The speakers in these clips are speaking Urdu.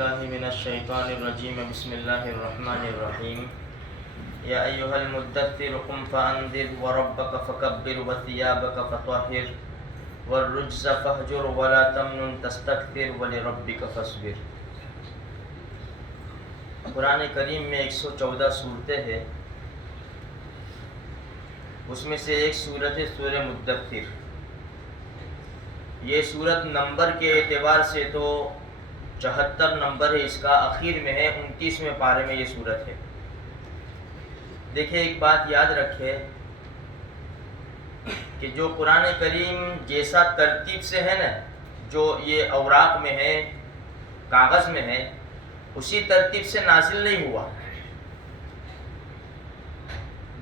بالله من الشيطان الرجيم بسم الله الرحمن الرحيم يا أيها المدثر قم فأنذر وربك فكبر وثيابك فطهر والرجز فاهجر ولا تمنن تستكثر ولربك فاصبر۔ قرآن کریم میں 114 صورتیں ہیں، اس میں سے ایک صورت ہے سورہ مدثر۔ یہ صورت نمبر کے اعتبار سے تو 74 نمبر ہے، اس کا اخیر میں ہے 29ویں پارے میں یہ صورت ہے۔ دیکھیں ایک بات یاد رکھے کہ جو قرآن کریم جیسا ترتیب سے ہے نا، جو یہ اوراق میں ہے، کاغذ میں ہے، اسی ترتیب سے نازل نہیں ہوا۔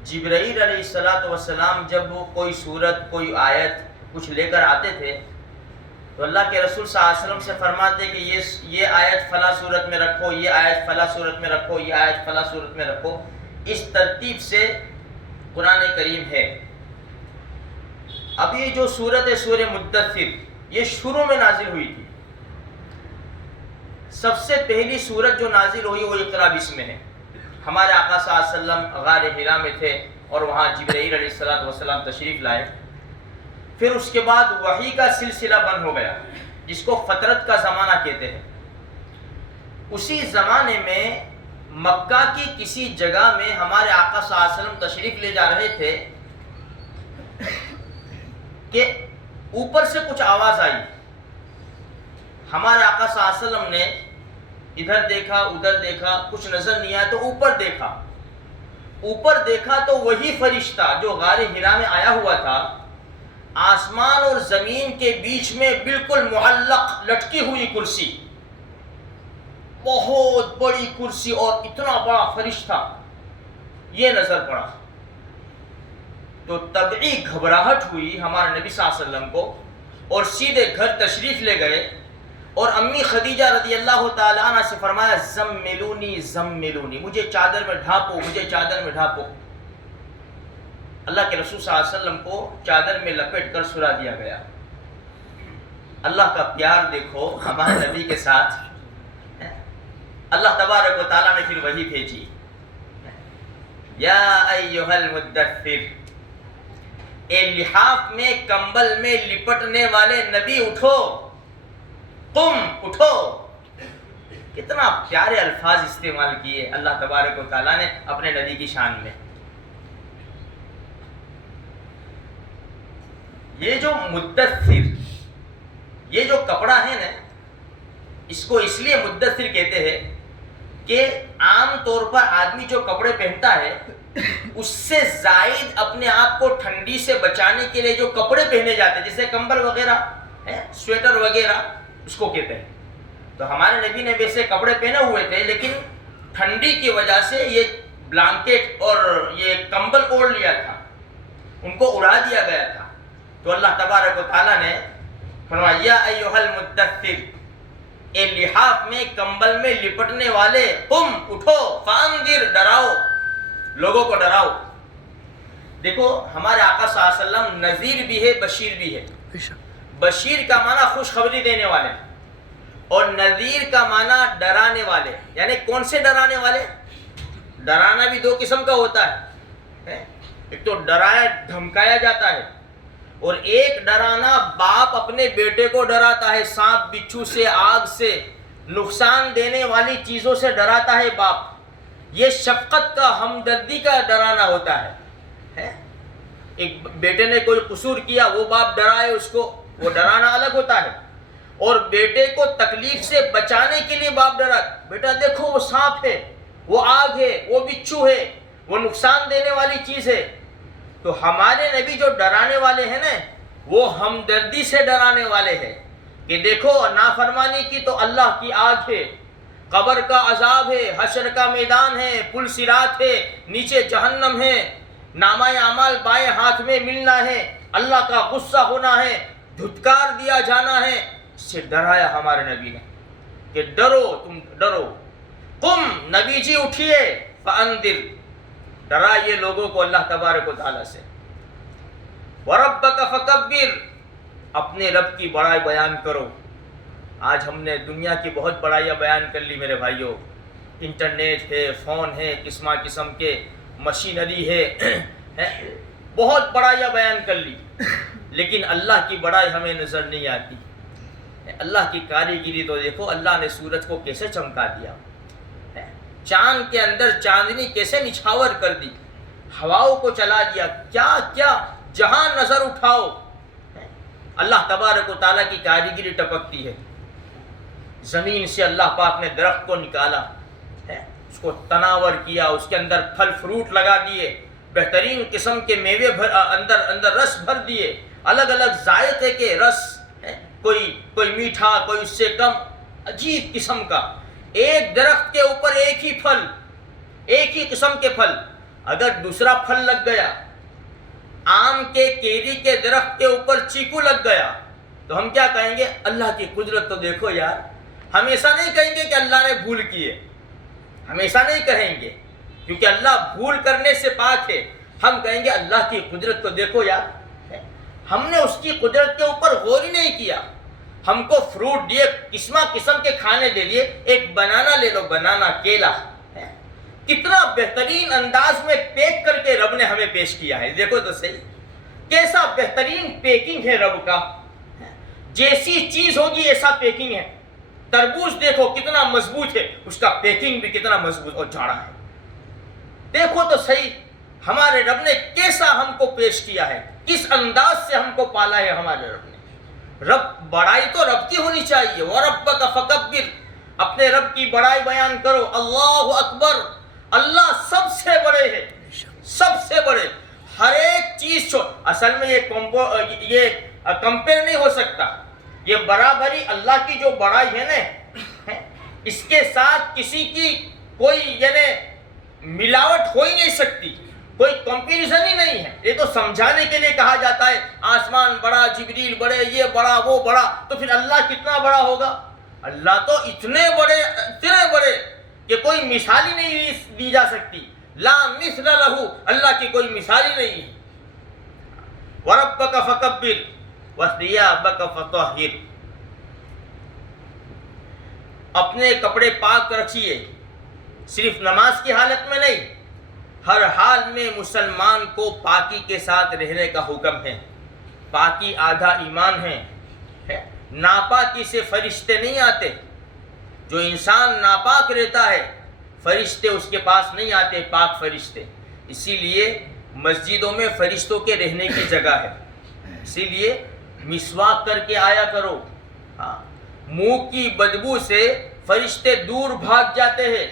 جبرائیل علیہ السلام جب وہ کوئی صورت، کوئی آیت کچھ لے کر آتے تھے تو اللہ کے رسول صلی اللہ علیہ وسلم سے فرماتے کہ یہ آیت فلاں صورت میں رکھو، یہ آیت فلاں صورت میں رکھو، یہ آیت فلاں صورت میں رکھو۔ اس ترتیب سے قرآن کریم ہے۔ اب یہ جو صورت ہے سورہ مدثر، یہ شروع میں نازل ہوئی تھی۔ سب سے پہلی صورت جو نازل ہوئی وہ اقرا بسم ہے۔ ہمارے آقا صلی اللہ علیہ وسلم غار حرا میں تھے اور وہاں جبرائیل علیہ السلام تشریف لائے۔ پھر اس کے بعد وحی کا سلسلہ بند ہو گیا، جس کو فترت کا زمانہ کہتے ہیں۔ اسی زمانے میں مکہ کی کسی جگہ میں ہمارے آقا صلی اللہ علیہ وسلم تشریف لے جا رہے تھے کہ اوپر سے کچھ آواز آئی۔ ہمارے آقا صلی اللہ علیہ وسلم نے ادھر دیکھا، ادھر دیکھا، کچھ نظر نہیں آیا تو اوپر دیکھا تو وہی فرشتہ جو غار حرا میں آیا ہوا تھا، آسمان اور زمین کے بیچ میں بالکل معلق لٹکی ہوئی کرسی، بہت بڑی کرسی اور اتنا بڑا فرشتہ، یہ نظر پڑا۔ تو طبعی گھبراہٹ ہوئی ہمارے نبی صلی اللہ علیہ وسلم کو، اور سیدھے گھر تشریف لے گئے اور امی خدیجہ رضی اللہ تعالی عنہ سے فرمایا زملونی زملونی، مجھے چادر میں ڈھانپو، مجھے چادر میں ڈھانپو۔ اللہ کے رسول صلی اللہ علیہ وسلم کو چادر میں لپیٹ کر سلا دیا گیا۔ اللہ کا پیار دیکھو ہمارے نبی کے ساتھ۔ اللہ تبارک و تعالیٰ نے پھر وحی بھیجی، یا ایھا المدثر، اے لحاف میں کمبل میں لپٹنے والے نبی اٹھو، تم اٹھو۔ کتنا پیارے الفاظ استعمال کیے اللہ تبارک و تعالیٰ نے اپنے نبی کی شان میں۔ یہ جو مدثر، یہ جو کپڑا ہے نا، اس کو اس لیے مدثر کہتے ہیں کہ عام طور پر آدمی جو کپڑے پہنتا ہے اس سے زائد اپنے آپ کو ٹھنڈی سے بچانے کے لیے جو کپڑے پہنے جاتے ہیں، جیسے کمبل وغیرہ، سویٹر وغیرہ، اس کو کہتے ہیں۔ تو ہمارے نبی نے ویسے کپڑے پہنے ہوئے تھے، لیکن ٹھنڈی کی وجہ سے یہ بلانکٹ اور یہ کمبل اوڑھ لیا تھا، ان کو اڑا دیا گیا تھا۔ تو اللہ تبارک و تعالیٰ نے فرمایا یا ایھا المدثر، اے لحاف میں کمبل میں لپٹنے والے، تم اٹھو، فانذر، ڈراؤ، لوگوں کو ڈراؤ۔ دیکھو ہمارے آقا صلی اللہ علیہ وسلم نذیر بھی ہے، بشیر بھی ہے۔ بشیر کا معنی خوشخبری دینے والے، اور نذیر کا معنی ڈرانے والے۔ یعنی کون سے ڈرانے والے؟ ڈرانا بھی دو قسم کا ہوتا ہے، ایک تو ڈرایا دھمکایا جاتا ہے، اور ایک ڈرانا باپ اپنے بیٹے کو ڈراتا ہے، سانپ بچھو سے، آگ سے، نقصان دینے والی چیزوں سے ڈراتا ہے باپ۔ یہ شفقت کا، ہمدردی کا ڈرانا ہوتا ہے۔ ایک بیٹے نے کوئی قصور کیا، وہ باپ ڈرائے اس کو، وہ ڈرانا الگ ہوتا ہے۔ اور بیٹے کو تکلیف سے بچانے کے لیے باپ ڈرا، بیٹا دیکھو وہ سانپ ہے، وہ آگ ہے، وہ بچھو ہے، وہ نقصان دینے والی چیز ہے۔ تو ہمارے نبی جو ڈرانے والے ہیں نا، وہ ہمدردی سے ڈرانے والے ہیں کہ دیکھو نافرمانی کی تو اللہ کی آگ ہے، قبر کا عذاب ہے، حشر کا میدان ہے، پل صراط ہے، نیچے جہنم ہے، نامہ اعمال بائیں ہاتھ میں ملنا ہے، اللہ کا غصہ ہونا ہے، دھتکار دیا جانا ہے۔ اس سے ڈرایا ہمارے نبی نے کہ ڈرو، تم ڈرو، تم نبی جی اٹھیے، فانذر، ڈرائیے لوگوں کو اللہ تبارک و تعالیٰ سے۔ وَرَبَّكَ فَكَبِّرْ، اپنے رب کی بڑائی بیان کرو۔ آج ہم نے دنیا کی بہت بڑائیاں بیان کر لی میرے بھائیوں، انٹرنیٹ ہے، فون ہے، قسم قسم کے مشینری ہے، بہت بڑائیاں بیان کر لی، لیکن اللہ کی بڑائی ہمیں نظر نہیں آتی۔ اللہ کی کاریگری تو دیکھو، اللہ نے سورج کو کیسے چمکا دیا، چاند کے اندر چاندنی کیسے نچھاور کر دی، ہواؤں کو چلا دیا، کیا کیا جہاں نظر اٹھاؤ اللہ تبارک و تعالیٰ کی کاریگری ٹپکتی ہے۔ زمین سے اللہ پاک نے درخت کو نکالا، اس کو تناور کیا، اس کے اندر پھل فروٹ لگا دیے، بہترین قسم کے میوے اندر رس بھر دیے، الگ الگ ذائقے کے رس، کوئی میٹھا، کوئی اس سے کم، عجیب قسم کا۔ ایک درخت کے اوپر ایک ہی پھل، ایک ہی قسم کے پھل، اگر دوسرا پھل لگ گیا، آم کے کیری کے درخت کے اوپر چیکو لگ گیا، تو ہم کیا کہیں گے؟ اللہ کی قدرت تو دیکھو یار۔ ہمیشہ نہیں کہیں گے کہ اللہ نے بھول کی ہے، ہمیشہ نہیں کہیں گے، کیونکہ اللہ بھول کرنے سے پاک ہے۔ ہم کہیں گے اللہ کی قدرت تو دیکھو یار۔ ہم نے اس کی قدرت کے اوپر غور ہی نہیں کیا، ہم کو فروٹ دیے، قسم کے کھانے دے دیے، ایک بنانا لے لو، بنانا، کیلا، کتنا بہترین انداز میں پیک کر کے رب نے ہمیں پیش کیا ہے، دیکھو تو صحیح، کیسا بہترین پیکنگ ہے رب کا، جیسی چیز ہوگی ایسا پیکنگ ہے۔ تربوز دیکھو کتنا مضبوط ہے، اس کا پیکنگ بھی کتنا مضبوط اور جاڑا ہے، دیکھو تو صحیح ہمارے رب نے کیسا ہم کو پیش کیا ہے، کس انداز سے ہم کو پالا ہے ہمارے رب نے۔ رب، بڑائی تو رب کی ہونی چاہیے، وَرَبَّكَ فَكَبِّرْ، اپنے رب کی بڑائی بیان کرو، اللہ اکبر، اللہ سب سے بڑے ہیں، سب سے بڑے، ہر ایک چیز چھوڑ، اصل میں یہ کمپیئر نہیں ہو سکتا، یہ برابری اللہ کی جو بڑائی ہے نا، اس کے ساتھ کسی کی کوئی یعنی ملاوٹ ہو ہی نہیں سکتی، کوئی کمپیریزن ہی نہیں ہے۔ یہ تو سمجھانے کے لیے کہا جاتا ہے آسمان بڑا، جبریل بڑے، یہ بڑا، وہ بڑا، تو پھر اللہ کتنا بڑا ہوگا؟ اللہ تو اتنے بڑے کہ کوئی مثال ہی نہیں دی جا سکتی، لا مثل لہ، اللہ کی کوئی مثال ہی نہیں ہے۔ وَرَبَّكَ فَكَبِّرْ وَثِيَابَكَ فَطَهِّرْ، اپنے کپڑے پاک رکھیے، صرف نماز کی حالت میں نہیں، ہر حال میں مسلمان کو پاکی کے ساتھ رہنے کا حکم ہے۔ پاکی آدھا ایمان ہے، ناپاکی سے فرشتے نہیں آتے، جو انسان ناپاک رہتا ہے فرشتے اس کے پاس نہیں آتے، پاک فرشتے، اسی لیے مسجدوں میں فرشتوں کے رہنے کی جگہ ہے، اسی لیے مسواک کر کے آیا کرو، منہ کی بدبو سے فرشتے دور بھاگ جاتے ہیں،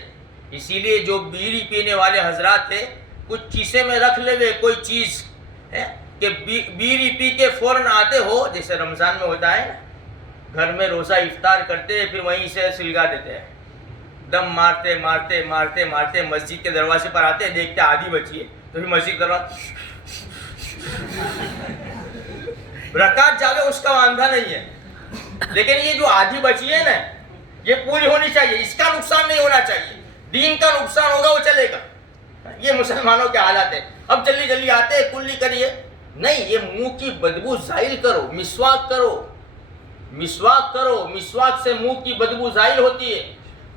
اسی لیے جو بیڑی پینے والے حضرات ہیں کچھ کیسے میں رکھ لے ہوئے کوئی چیز کہ بیڑی پی کے فوراً آتے ہو، جیسے رمضان میں ہوتا ہے، گھر میں روزہ افطار کرتے ہیں پھر وہیں سے سلگا دیتے ہیں، دم مارتے مارتے مارتے مارتے مسجد کے دروازے پر آتے ہیں، دیکھتے آدھی بچی ہے تو پھر مسجد دروازہ رکعت جاوے اس کا واندھا نہیں ہے، لیکن یہ جو آدھی بچی ہے نا یہ پوری ہونی چاہیے، اس کا نقصان نہیں ہونا چاہیے، دین کا نقصان ہوگا وہ چلے گا۔ یہ مسلمانوں کے حالات ہیں، اب جلدی جلدی آتے ہیں کلی کریے، نہیں، یہ منہ کی بدبو زائل کرو، مسواک کرو، مسواک کرو، مسواک سے منہ کی بدبو زائل ہوتی ہے،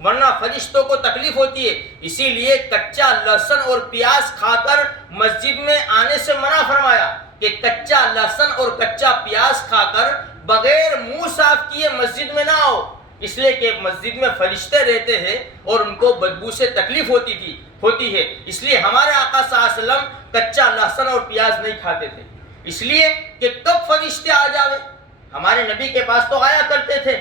ورنہ فرشتوں کو تکلیف ہوتی ہے، اسی لیے کچا لہسن اور پیاز کھا کر مسجد میں آنے سے منع فرمایا کہ کچا لہسن اور کچا پیاز کھا کر بغیر منہ صاف کیے مسجد میں نہ آؤ، اس لیے کہ مسجد میں فرشتے رہتے ہیں اور ان کو بدبو سے تکلیف ہوتی ہے، اس لیے ہمارے آقا صلی اللہ علیہ وسلم کچا لہسن اور پیاز نہیں کھاتے تھے، اس لیے کہ کب فرشتے آ جاوے، ہمارے نبی کے پاس تو آیا کرتے تھے،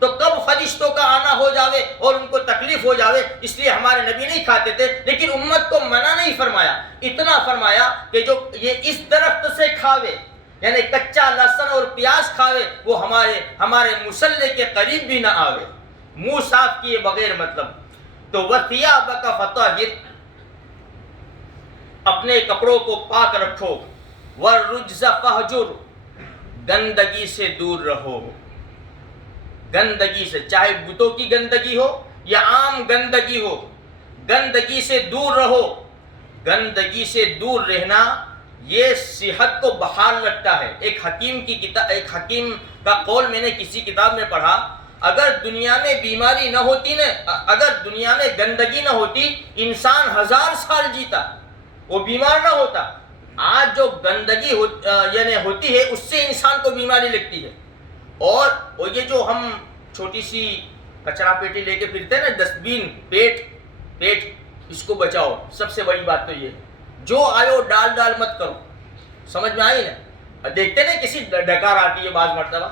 تو کب فرشتوں کا آنا ہو جاوے اور ان کو تکلیف ہو جاوے، اس لیے ہمارے نبی نہیں کھاتے تھے، لیکن امت کو منع نہیں فرمایا، اتنا فرمایا کہ جو یہ اس درخت سے کھاوے، یعنی کچا لہسن اور پیاز کھاوے، وہ ہمارے مصلی کے قریب بھی نہ آوے، منہ صاف کیے بغیر، مطلب تو وَثِيَابَكَ فَطَهِّرْ، اپنے کپڑوں کو پاک رکھو، وَالرُّجْزَ فَاهْجُرْ، گندگی سے دور رہو، گندگی سے، چاہے بتوں کی گندگی ہو یا عام گندگی ہو، گندگی سے دور رہو، گندگی سے دور رہنا یہ صحت کو بحال رکھتا ہے۔ ایک حکیم کا قول میں نے کسی کتاب میں پڑھا اگر دنیا میں بیماری نہ ہوتی نا، اگر دنیا میں گندگی نہ ہوتی، انسان 1000 سال جیتا، وہ بیمار نہ ہوتا۔ آج جو گندگی یعنی ہوتی ہے اس سے انسان کو بیماری لگتی ہے۔ اور یہ جو ہم چھوٹی سی کچرا پیٹی لے کے پھرتے ہیں نا، ڈسٹ بین، پیٹ، اس کو بچاؤ۔ سب سے بڑی بات تو یہ ہے، جو آئے ڈال مت کرو۔ سمجھ میں آئی نا؟ دیکھتے نا کسی ڈکار آتی ہے بعض مرتبہ،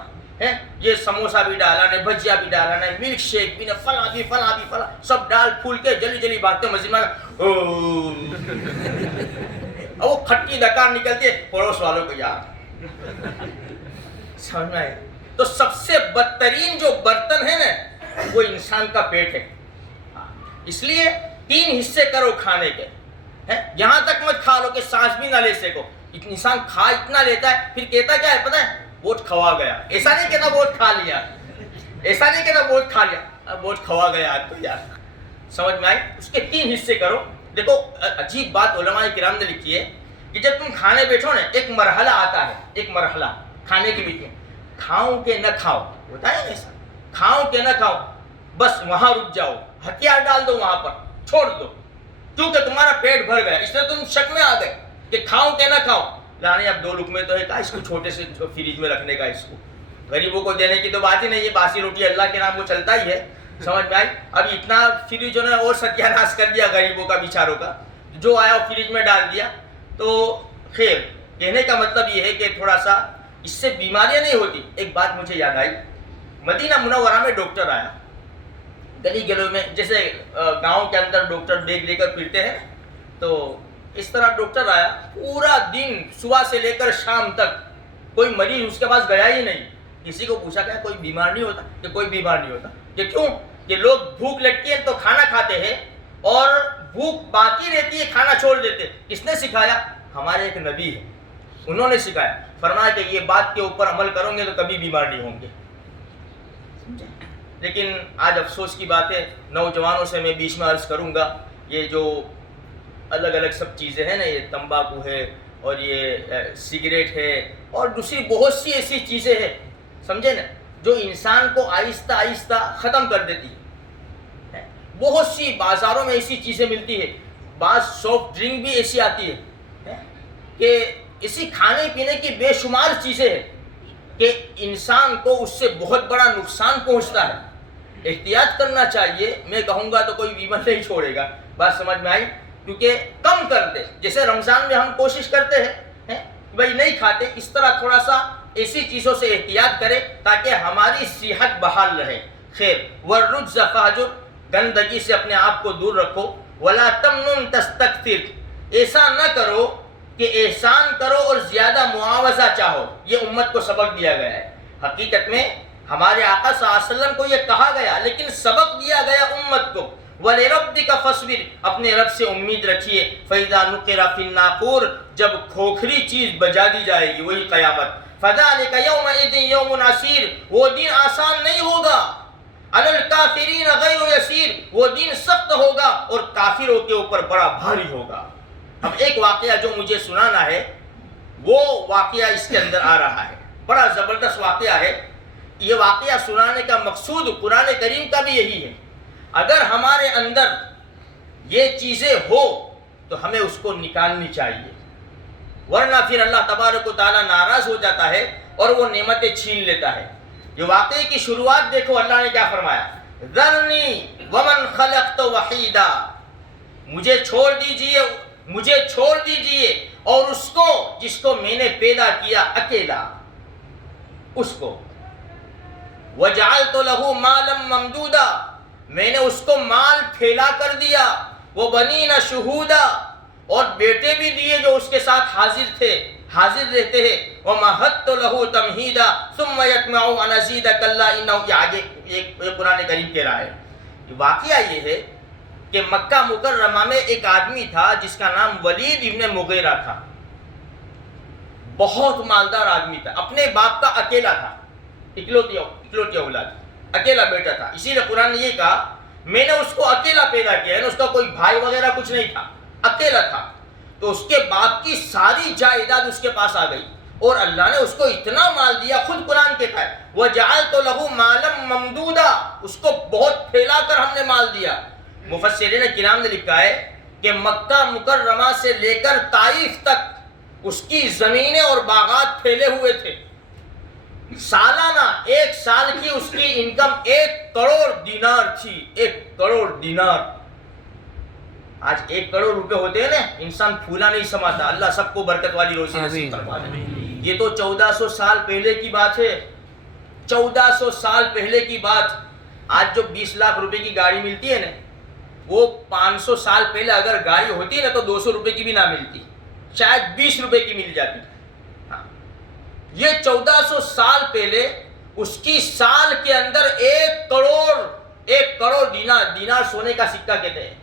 یہ سموسا بھی ڈالا نے، بھجیا بھی ڈالا نے، ملک شیک بھی نے، فلاں بھی سب ڈال پھول کے جلی باتیں مسجد میں، اور وہ کھٹی ڈکار نکلتی ہے پڑوس والوں کو یار۔ سمجھ میں آئے؟ تو سب سے بدترین جو برتن ہے نا وہ انسان کا پیٹ ہے۔ اس لیے 3 حصے کرو کھانے کے، یہاں تک مت کھا لو کہ سانس بھی نہ لے سکو۔ انسان کھا اتنا لیتا ہے پھر کہتا کیا ہے پتہ ہے؟ بہت کھوا گیا۔ ایسا نہیں کہتا بہت کھا لیا، ایسا نہیں کہتا بہت کھا لیا، بہت کھوا گیا آج تو یار۔ سمجھ میں آئی؟ اس کے 3 حصے کرو۔ دیکھو عجیب بات علماء کرام نے لکھی ہے کہ جب تم کھانے بیٹھو نا، ایک مرحلہ آتا ہے، ایک مرحلہ کھانے کے بیچ میں، کھاؤ کہ نہ کھاؤ، ہوتا ہے ایسا، کھاؤ کہ نہ کھاؤ، بس وہاں رک جاؤ، ہتھیار ڈال دو وہاں پر، چھوڑ دو، کیونکہ تمہارا پیٹ بھر گیا۔ اس لیے تم شک میں آ گئے کہ کھاؤ کہ نہ کھاؤ۔ لانے اب 2 لقمے تو ہے، کہا اس کو چھوٹے سے فریج میں رکھنے کا، اس کو غریبوں کو دینے کی تو بات ہی نہیں ہے، باسی روٹی اللہ کے نام کو چلتا ہی ہے۔ سمجھ میں آئی؟ اب اتنا فریج جو ہے اور ستیہ ناش کر دیا غریبوں کا، بیچاروں کا، جو آیا وہ فریج میں ڈال دیا۔ تو خیر، کہنے کا مطلب یہ ہے کہ تھوڑا سا اس سے بیماریاں نہیں ہوتی۔ ایک بات مجھے یاد آئی، مدینہ منورہ میں ڈاکٹر آیا، گلی گلوں میں جیسے گاؤں کے اندر ڈاکٹر بیگ لے کر پھرتے ہیں، تو اس طرح ڈاکٹر آیا، پورا دن صبح سے لے کر شام تک کوئی مریض اس کے پاس گیا ہی نہیں۔ کسی کو پوچھا کہ کوئی بیمار نہیں ہوتا؟ کہ کوئی بیمار نہیں ہوتا۔ کہ کیوں؟ کہ لوگ بھوک لگتی ہے تو کھانا کھاتے ہیں اور بھوک باقی رہتی ہے کھانا چھوڑ دیتے۔ کس نے سکھایا؟ ہمارے ایک نبی ہے، انہوں نے سکھایا، فرمایا کہ یہ بات کے اوپر عمل کرو گے تو کبھی بیمار نہیں ہوں گے۔ لیکن آج افسوس کی بات ہے، نوجوانوں سے میں بیچ میں عرض کروں گا، یہ جو الگ الگ سب چیزیں ہیں نا، یہ تمباکو ہے اور یہ سگریٹ ہے اور دوسری بہت سی ایسی چیزیں ہیں، سمجھے نا، جو انسان کو آہستہ آہستہ ختم کر دیتی ہے۔ بہت سی بازاروں میں ایسی چیزیں ملتی ہے، بعض سافٹ ڈرنک بھی ایسی آتی ہے کہ اسی کھانے پینے کی بے شمار چیزیں ہیں کہ انسان کو اس سے بہت بڑا نقصان پہنچتا ہے۔ احتیاط کرنا چاہیے، میں کہوں گا تو کوئی بیمار نہیں چھوڑے گا، بات سمجھ میں آئی؟ کیونکہ کم کرتے، جیسے رمضان میں ہم کوشش کرتے ہیں بھائی نہیں کھاتے، اس طرح تھوڑا سا ایسی چیزوں سے احتیاط کرے تاکہ ہماری صحت بحال رہے۔ خیر، والرجز فاہجر، گندگی سے اپنے آپ کو دور رکھو، ولا تمنن تستکثر، ایسا نہ کرو کہ احسان کرو اور زیادہ معاوضہ چاہو۔ یہ امت کو سبق دیا گیا ہے۔ حقیقت میں ہمارے آقا صلی اللہ علیہ وسلم کو یہ کہا گیا، لیکن سبق دیا گیا امت کو، وَلِرَبِّكَ فَاصْبِرْ، اپنے رب سے امید رکھیے، فَإِذَا نُقِرَ فِي النَّاقُورِ، جب کھوکھری چیز بجا دی جائے گی، وہی قیامت، فَذَلِكَ يَوْمَئِذٍ يَوْمٌ عَسِيرٌ، وہ دن آسان نہیں ہوگا، عَلَى الْكَافِرِينَ غَيْرُ يَسِيرٌ، وہ دن سخت ہوگا اور کافروں کے اوپر بڑا بھاری ہوگا۔ اب ایک واقعہ جو مجھے سنانا ہے، وہ واقعہ اس کے اندر آ رہا ہے، بڑا زبردست واقعہ ہے۔ یہ واقعہ سنانے کا مقصود قرآن کریم کا بھی یہی ہے، اگر ہمارے اندر یہ چیزیں ہو تو ہمیں اس کو نکالنی چاہیے، ورنہ پھر اللہ تبارک و تعالیٰ ناراض ہو جاتا ہے اور وہ نعمتیں چھین لیتا ہے۔ یہ واقعے کی شروعات دیکھو، اللہ نے کیا فرمایا، ذرنی ومن خلقت وحیدا، مجھے چھوڑ دیجئے اور اس کو جس کو میں نے پیدا کیا اکیلا، اس کو، وجعلت له مالا ممدودا، میں نے اس کو مال پھیلا کر دیا، وبنین شہودا، اور بیٹے بھی دیے جو اس کے ساتھ حاضر رہتے ہیں، ومہدت له تمہیدا ثم یطمع ان ازید کلا انہ، یہ آگے ایک قرآن کریم کہہ رہا ہے۔ واقعہ یہ ہے کہ مکہ مکرمہ میں ایک آدمی تھا جس کا نام ولید ابن مغیرہ تھا، بہت مالدار آدمی تھا، اپنے باپ کا اکیلا تھا، اکلوتی اولاد، اکیلا بیٹا تھا، اسی لیے قرآن نے یہ کہا میں نے اس کو اکیلا پیدا کیا، یعنی اس کا کوئی بھائی وغیرہ کچھ نہیں تھا، اکیلا تھا۔ تو اس کے باپ کی ساری جائیداد اس کے پاس آ گئی، اور اللہ نے اس کو اتنا مال دیا. خود قرآن کہتا ہے وَجَعَلْتُ لَهُ مَالًا مَمْدُودًا, اس کو بہت پھیلا کر ہم نے مال دیا. مفسرین کرام نے لکھا ہے کہ مکہ مکرمہ سے لے کر طائف تک اس کی زمینیں اور باغات پھیلے ہوئے تھے. سالانہ 1 سال کی اس کی انکم 1 کروڑ دینار تھی. 1 کروڑ دینار. آج 1 کروڑ روپے ہوتے ہیں نا, انسان پھولا نہیں سماتا. اللہ سب کو برکت والی روزی نصیب فرما دے. یہ تو 1400 سال پہلے کی بات ہے. 1400 سال پہلے کی بات. آج جو 20 لاکھ روپے کی گاڑی ملتی ہے نا, وہ 500 سال پہلے اگر گاڑی ہوتی نا تو 200 روپے کی بھی نہ ملتی, شاید 20 روپے کی مل جاتی. یہ 1400 سال پہلے اس کی سال کے اندر 1 کروڑ دینار سونے کا سکہ کہتے ہیں,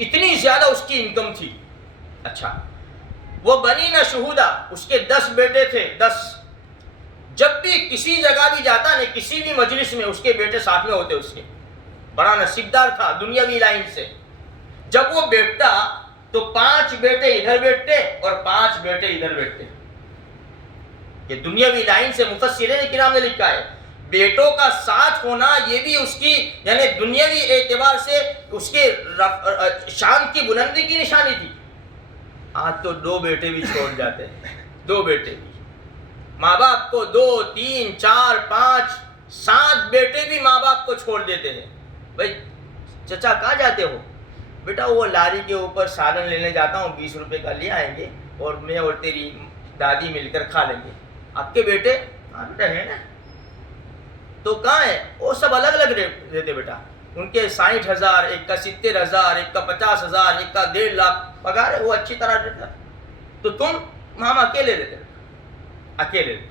اتنی زیادہ اس کی انکم تھی. اچھا, وہ بنینا شہودا, اس کے 10 بیٹے تھے. 10. جب بھی کسی جگہ بھی جاتا نہیں, کسی بھی مجلس میں اس کے بیٹے ساتھ میں ہوتے. اس کے بڑا نصیبدار تھا دنیاوی لائن سے. جب وہ بیٹھتا تو 5 بیٹے ادھر بیٹھتے اور 5 بیٹے ادھر بیٹھتے. یہ دنیاوی لائن سے مفسرین کرام نے لکھا ہے. بیٹوں کا ساتھ ہونا یہ بھی اس کی یعنی دنیاوی اعتبار سے اس کے شان کی بلندی کی نشانی تھی. آج تو 2 بیٹے بھی چھوڑ جاتے ہیں. 2 بیٹے بھی, ماں باپ کو 2 3 4 5 7 بیٹے بھی ماں باپ کو چھوڑ دیتے ہیں. بھائی چچا کہاں جاتے ہو؟ بیٹا وہ لاری کے اوپر سالن لینے جاتا ہوں, 20 روپے کا لے آئیں گے اور میں اور تیری دادی مل کر کھا لیں گے. آپ کے بیٹے؟ ہاں بیٹا ہے نا. تو کہاں ہے وہ؟ سب الگ الگ رہتے بیٹا. ان کے 60,000, ایک کا 70,000, ایک کا 50,000, ایک کا 1.5 لاکھ پگار ہے, وہ اچھی طرح رہتا. تو تم ماما اکیلے رہتے, اکیلے رہتے.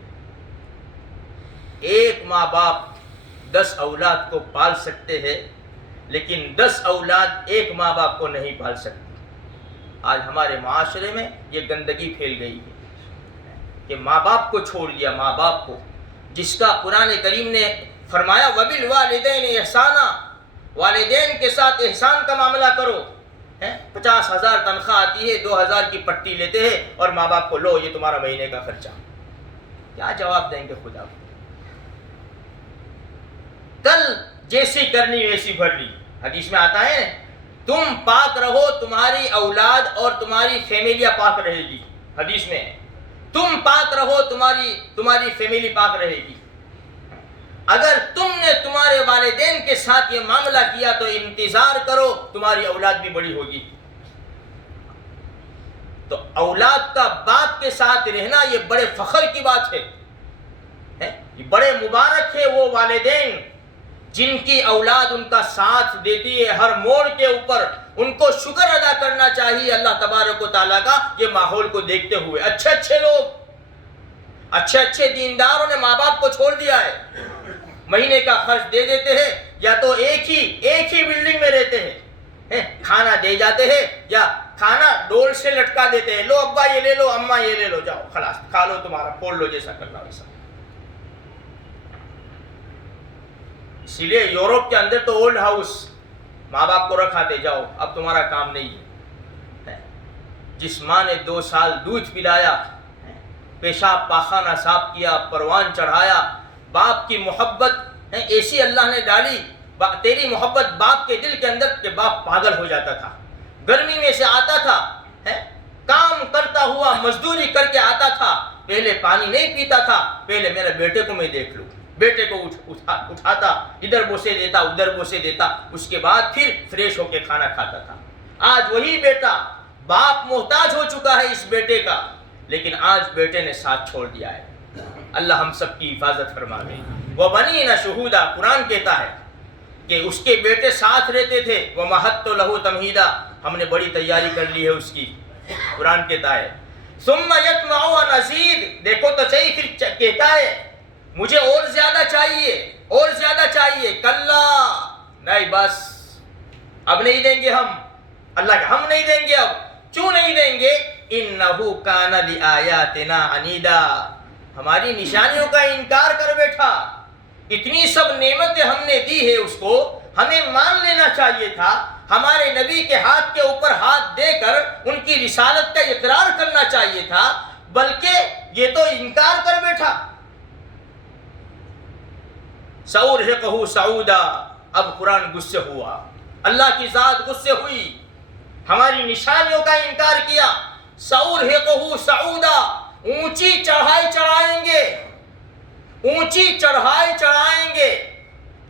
ایک ماں باپ 10 اولاد کو پال سکتے ہیں, لیکن 10 اولاد ایک ماں باپ کو نہیں پال سکتے. آج ہمارے معاشرے میں یہ گندگی پھیل گئی ہے کہ ماں باپ کو چھوڑ دیا. ماں باپ کو, جس کا قرآن کریم نے فرمایا وَبِالْوَالِدَيْنِ احسانا, والدین کے ساتھ احسان کا معاملہ کرو. 50,000 تنخواہ آتی ہے, 2,000 کی پٹی لیتے ہیں اور ماں باپ کو لو یہ تمہارا مہینے کا خرچہ. کیا جواب دیں گے خدا کو؟ کل جیسی کرنی ویسی بھرنی. حدیث میں آتا ہے تم پاک رہو, تمہاری اولاد اور تمہاری فیملیاں پاک رہے گی. حدیث میں تم پاک رہو, تمہاری فیملی پاک رہے گی. اگر تم نے تمہارے والدین کے ساتھ یہ معاملہ کیا تو انتظار کرو تمہاری اولاد بھی بڑی ہوگی. تو اولاد کا باپ کے ساتھ رہنا یہ بڑے فخر کی بات ہے. یہ بڑے مبارک ہے وہ والدین جن کی اولاد ان کا ساتھ دیتی ہے ہر موڑ کے اوپر. ان کو شکر ادا کرنا چاہیے اللہ تبارک و تعالیٰ کا. یہ ماحول کو دیکھتے ہوئے اچھے لوگ, اچھے دینداروں نے ماں باپ کو چھوڑ دیا ہے. مہینے کا خرچ دے دیتے ہیں, یا تو ایک ہی بلڈنگ میں رہتے ہیں, کھانا دے جاتے ہیں یا کھانا ڈول سے لٹکا دیتے ہیں. لو ابا یہ لے لو, اماں یہ لے لو, جاؤ خلاص کھا لو, تمہارا پھوڑ لو, جیسا کرنا ویسا. اسی لیے یورپ کے اندر تو اولڈ ہاؤس ماں باپ کو رکھاتے, جاؤ اب تمہارا کام نہیں ہے. جس ماں نے 2 سال دودھ پلایا, پیشاب پاخانہ صاف کیا, پروان چڑھایا, باپ کی محبت ایسی اللہ نے ڈالی, تیری محبت باپ کے دل کے اندر کہ باپ پاگل ہو جاتا تھا. گرمی میں سے آتا تھا, کام کرتا ہوا مزدوری کر کے آتا تھا, پہلے پانی نہیں پیتا تھا, پہلے میرے بیٹے کو میں دیکھ لوں. بیٹے کو اٹھاتا, ادھر بوسے دیتا ادھر بوسے دیتا, اس کے بعد پھر فریش ہو کے کھانا کھاتا تھا. آج وہی بیٹا, باپ محتاج ہو چکا ہے اس بیٹے کا, لیکن آج بیٹے نے ساتھ چھوڑ دیا ہے. اللہ ہم سب کی حفاظت فرما دے. وَبَنِينَ شُهُودًا, قرآن کہتا ہے کہ اس کے بیٹے ساتھ رہتے تھے. وَمَهَدتُّ لَهُ تَمْهِيدًا, ہم نے بڑی تیاری کر لی ہے اس کی. قرآن کہتا ہے ثُمَّ يَطْمَعُ أَنْ أَزِيدَ, دیکھو تو صحیح, پھر کہتا ہے مجھے اور زیادہ چاہیے. کلا, نہیں بس اب نہیں دیں گے ہم. اللہ کہ ہم نہیں دیں گے. اب کیوں نہیں دیں گے؟ إِنَّهُ كَانَ لِآيَاتِنَا عَنِيدًا, ہماری نشانیوں کا انکار کر بیٹھا. اتنی سب نعمتیں ہم نے دی ہے اس کو, ہمیں مان لینا چاہیے تھا. ہمارے نبی کے ہاتھ کے اوپر ہاتھ دے کر ان کی رسالت کا اقرار کرنا چاہیے تھا. بلکہ یہ تو انکار کر بیٹھا. سأرهقه صعودا. اب قرآن غصے ہوا, اللہ کی ذات غصے ہوئی, ہماری نشانیوں کا انکار کیا. سأرهقه صعودا. اونچی چڑھائی چڑھائیں گے, اونچی چڑھائی چڑھائیں گے.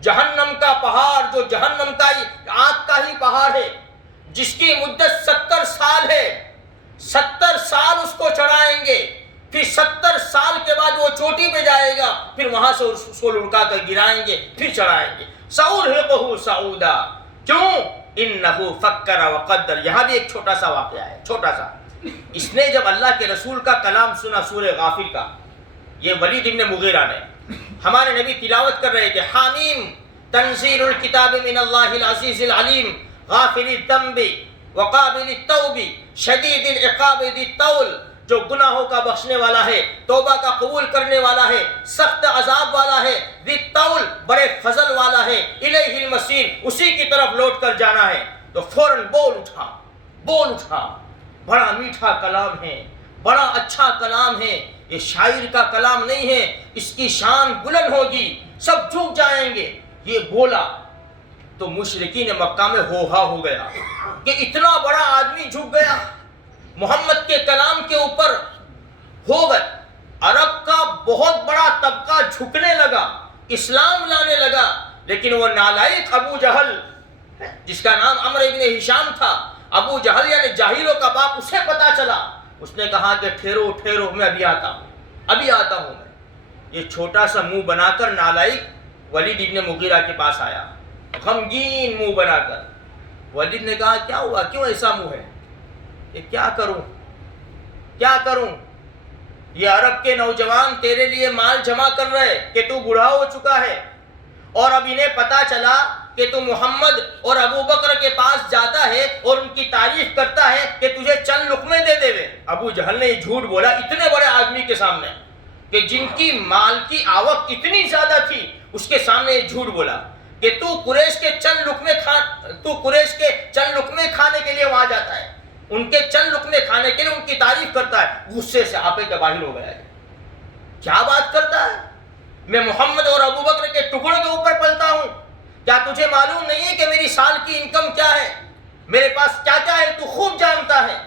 جہنم کا پہاڑ جو جہنم کا آگ کا ہی پہاڑ ہے, جس کی مدت 70 سال ہے, 70 سال اس کو چڑھائیں گے. پھر 70 سال کے بعد وہ چوٹی پہ جائے گا, پھر وہاں سے اس کو لڑکا کر گرائیں گے, پھر چڑھائیں گے. سأرهقه صعودا. کیوں؟ انه فکر وقدر. یہاں بھی ایک چھوٹا سا واقعہ ہے, چھوٹا سا. اس نے جب اللہ کے رسول کا کلام سنا سورہ غافر کا, یہ ولید ابن مغیرہ نے, ہمارے نبی تلاوت کر رہے تھے, حامیم تنزیل الکتاب من اللہ العزیز العلیم غافر الذنب وقابل التوب شدید العقاب ذی الطول. جو گناہوں کا بخشنے والا ہے, توبہ کا قبول کرنے والا ہے, سخت عذاب والا ہے, ذی الطول بڑے فضل والا ہے, الیہ المصیر اسی کی طرف لوٹ کر جانا ہے. تو فوراً بول اٹھا. بڑا میٹھا کلام ہے, بڑا اچھا کلام ہے, یہ شاعر کا کلام نہیں ہے, اس کی شان بلند ہوگی, سب جھک جائیں گے. یہ بولا تو مشرکین مکہ میں ہوہا ہو گیا کہ اتنا بڑا آدمی جھک گیا, محمد کے کلام کے اوپر ہو گئے. عرب کا بہت بڑا طبقہ جھکنے لگا, اسلام لانے لگا. لیکن وہ نالائق ابو جہل, جس کا نام عمرو ابن ہشام تھا, ابو جہل یعنی جاہلوں کا باپ, اسے پتا چلا. اس نے کہا کہ ٹھہرو میں ابھی آتا ہوں میں. یہ چھوٹا سا منہ بنا کر نالائق ولید ابن مغیرہ کے پاس آیا, غمگین منہ بنا کر. ولید نے کہا کیا ہوا, کیوں ایسا منہ ہے؟ کہ کیا کروں, یہ عرب کے نوجوان تیرے لیے مال جمع کر رہے کہ تو بوڑھا ہو چکا ہے, اور اب انہیں پتا چلا کہ تو محمد اور ابو بکر کے پاس جاتا ہے اور ان کی تعریف کرتا ہے کہ تجھے چند لقمے دے دے. ابو جہل نے جھوٹ بولا اتنے بڑے آدمی کے سامنے, کہ جن کی مال کی آوک اتنی زیادہ تھی, اس کے سامنے جھوٹ بولا کہ تو قریش کے چند لقمے کھانے کے لیے وہاں جاتا ہے, ان کے چند لقمے کھانے کے لیے ان کی تعریف کرتا ہے. غصے سے آپے کا باہر ہو گیا. کیا بات کرتا ہے, میں محمد اور ابو بکر کے ٹکڑوں کے اوپر پلتا ہوں, کیا تجھے معلوم نہیں ہے کہ میری سال کی انکم کیا ہے, میرے پاس کیا کیا ہے, تو خوب جانتا ہے.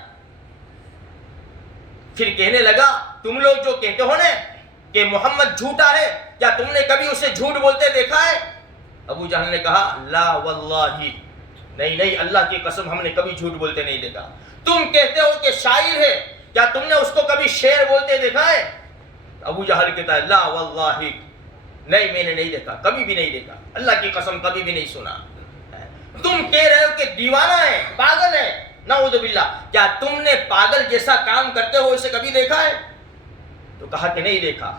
پھر کہنے لگا تم لوگ جو کہتے ہو نا کہ محمد جھوٹا ہے, کیا تم نے کبھی اسے جھوٹ بولتے دیکھا ہے؟ ابو جہل نے کہا لا واللہ, نہیں اللہ کی قسم ہم نے کبھی جھوٹ بولتے نہیں دیکھا. تم کہتے ہو کہ شاعر ہے, کیا تم نے اس کو کبھی شعر بولتے دیکھا ہے؟ ابو جہل کہتا ہے لا واللہ, نہیں میں نے نہیں دیکھا, کبھی بھی نہیں دیکھا, اللہ کی قسم کبھی بھی نہیں سنا. تم کہہ رہے ہو کہ دیوانہ ہے, پاگل ہے, نعوذ باللہ, کیا تم نے پاگل جیسا کام کرتے ہو اسے کبھی دیکھا ہے؟ تو کہا کہ نہیں دیکھا.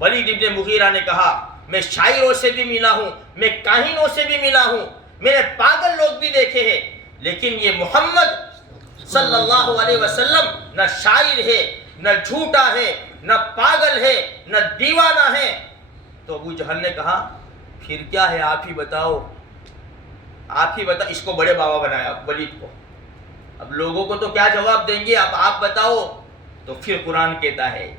ولید ابن مغیرہ نے کہا میں شاعروں سے بھی ملا ہوں, میں کاہنوں سے بھی ملا ہوں, میں نے پاگل لوگ بھی دیکھے ہیں, لیکن یہ محمد صلی اللہ علیہ وسلم نہ شاعر ہے, نہ جھوٹا ہے, نہ پاگل ہے, نہ دیوانہ ہے. تو ابو جہل نے کہا پھر کیا ہے, آپ ہی بتاؤ. اس کو بڑے بابا بنایا ولید کو. اب لوگوں کو تو کیا جواب دیں گے, اب آپ بتاؤ. تو پھر قرآن کہتا ہے,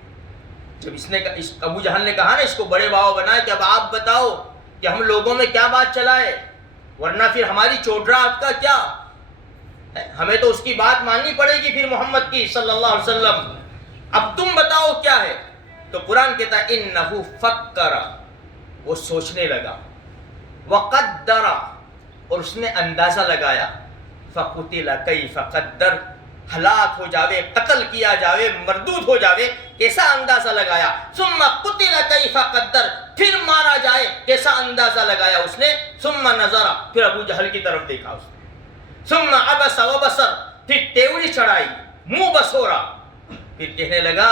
جب ابو جہل نے کہا نا اس کو بڑے بابا بنایا, کہ اب آپ بتاؤ کہ ہم لوگوں میں کیا بات چلائے, ورنہ پھر ہماری چوٹرا آپ کا کیا, ہمیں تو اس کی بات ماننی پڑے گی پھر محمد کی صلی اللہ علیہ وسلم. اب تم بتاؤ کیا ہے. تو قرآن کہتا ہے انہو فکر, وہ سوچنے لگا, وقدر, اور اس نے اندازہ لگایا, فقتل کیف قدر, ہلاک ہو جاوے, قتل کیا جاوے, مردود ہو جاوے, کیسا اندازہ لگایا. ثم قتل کیف قدر, پھر مارا جائے کیسا اندازہ لگایا اس نے. ثم نظر, پھر ابو جہل کی طرف دیکھا اس نے. ثم عبس وبصر, پھر تیوڑی چڑھائی, منہ بسورا. پھر کہنے لگا,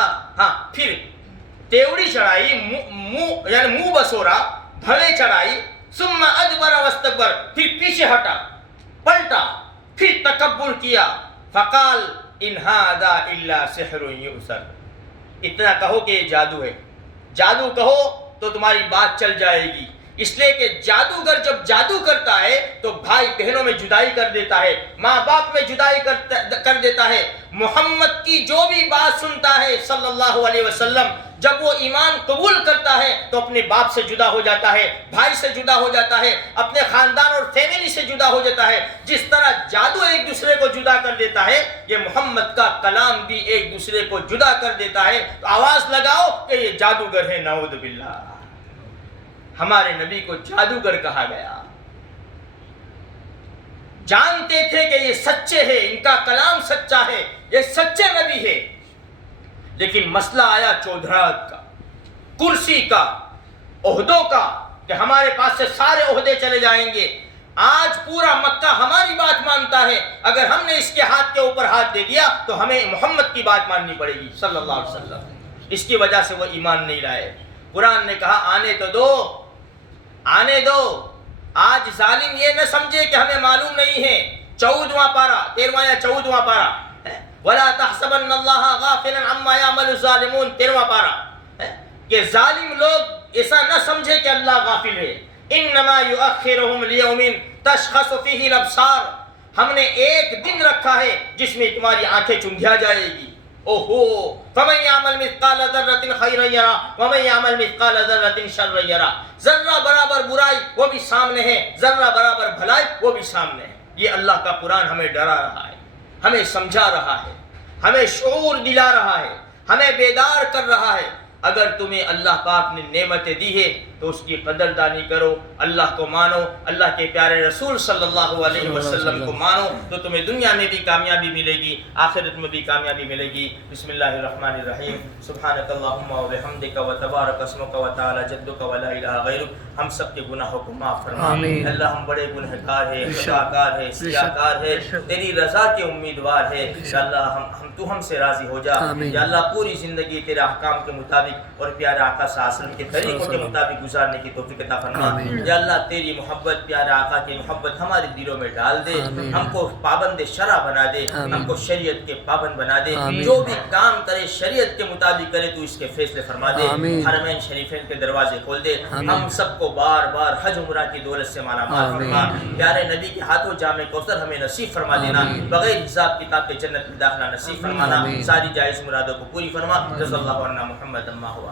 پھر تیوڑی چڑھائی, یعنی منہ بسورا, بھوے چڑھائی. ثم ادبر واستکبر, پھر پیچھے ہٹا, پلٹا, پھر تکبر کیا. فقال ان ھذا الا سحر یؤثر, اتنا کہو کہ یہ جادو ہے, جادو کہو تو تمہاری بات چل جائے گی, اس لیے کہ جادوگر جب جادو کرتا ہے تو بھائی بہنوں میں جدائی کر دیتا ہے، ماں باپ میں جدائی کر دیتا ہے۔ محمد کی جو بھی بات سنتا ہے صلی اللہ علیہ وسلم، جب وہ ایمان قبول کرتا ہے تو اپنے باپ سے جدا ہو جاتا ہے، بھائی سے جدا ہو جاتا ہے، اپنے خاندان اور فیملی سے جدا ہو جاتا ہے۔ جس طرح جادو ایک دوسرے کو جدا کر دیتا ہے، یہ محمد کا کلام بھی ایک دوسرے کو جدا کر دیتا ہے۔ تو آواز لگاؤ کہ یہ جادوگر ہے، نعوذ باللہ۔ ہمارے نبی کو جادوگر کہا گیا۔ جانتے تھے کہ یہ سچے ہیں، ان کا کلام سچا ہے، یہ سچے نبی ہے، لیکن مسئلہ آیا چودھرات کا، کرسی کا، عہدوں کا، کہ ہمارے پاس سے سارے عہدے چلے جائیں گے۔ آج پورا مکہ ہماری بات مانتا ہے، اگر ہم نے اس کے ہاتھ کے اوپر ہاتھ دے دیا تو ہمیں محمد کی بات ماننی پڑے گی صلی اللہ علیہ وسلم۔ اس کی وجہ سے وہ ایمان نہیں لائے۔ قرآن نے کہا آنے تو دو، آنے دو۔ آج ظالم یہ نہ سمجھے کہ ہمیں معلوم نہیں ہے۔ 14واں پارہ، 13واں یا 14واں پارہ، وَلَا تَحْسَبَنَّ اللَّهَ غَافِلًا عَمَّا يَعْمَلُ الظَّالِمُونَ، 13واں پارہ، کہ ظالم لوگ ایسا نہ سمجھے کہ اللہ غافل ہے۔ انما یؤخرهم لیوم تشخص فیہ الابصار، ہم نے ایک دن رکھا ہے جس میں تمہاری آنکھیں چندھیا جائے گی۔ اوہو، فمن یعمل مثقال ذرۃ خیرا یرہ ومن یعمل مثقال ذرۃ شرا یرہ، ذرہ برابر برائی وہ بھی سامنے ہے، ذرہ برابر بھلائی وہ بھی سامنے ہے۔ یہ اللہ کا قرآن ہمیں ڈرا رہا ہے، ہمیں سمجھا رہا ہے، ہمیں شعور دلا رہا ہے، ہمیں بیدار کر رہا ہے۔ اگر تمہیں اللہ پاک نے نعمتیں دی ہے تو اس کی قدردانی کرو، اللہ کو مانو، اللہ کے پیارے رسول صلی اللہ علیہ وسلم کو مانو، تو تمہیں دنیا میں بھی کامیابی ملے گی، آخرت میں بھی کامیابی ملے گی۔ بسم اللہ الرحمن الرحیم۔ سبحانک اللہم و بحمدک و تبارک اسمک و تعالی جدک و لا الہ غیرک۔ ہم سب کے گناہوں کو معاف فرما۔ اللہ ہم بڑے گنہگار ہیں، خطاکار ہیں، سیاکار ہیں، تیری رضا کے امیدوار ہیں۔ یا اللہ تو ہم سے راضی ہو جا۔ یا اللہ پوری زندگی تیرے احکام کے مطابق اور پیارے آقا صلی اللہ علیہ وسلم کے طریقوں کے مطابق گزارنے کی توفیق عطا فرما۔ یا اللہ تیری محبت، پیارے آقا کی محبت ہمارے دلوں میں ڈال دے، ہم کو پابند شرع بنا دے، ہم کو شریعت کے پابند بنا دے، جو بھی کام کرے شریعت کے مطابق کرے تو اس کے فیصلے فرما دے۔ حرمین شریفین کے دروازے کھول دے، ہم سب کو بار بار حج عمرہ کی دولت سے مالا مال فرما۔ پیارے نبی کے ہاتھوں جامع کوثر ہمیں نصیب فرما دینا، بغیر حساب کتاب کے جنت میں داخلہ نصیب فرمانا، ساری جائز مرادوں کو پوری فرما۔ رضی اللہ عنہ محمد اما ہوا۔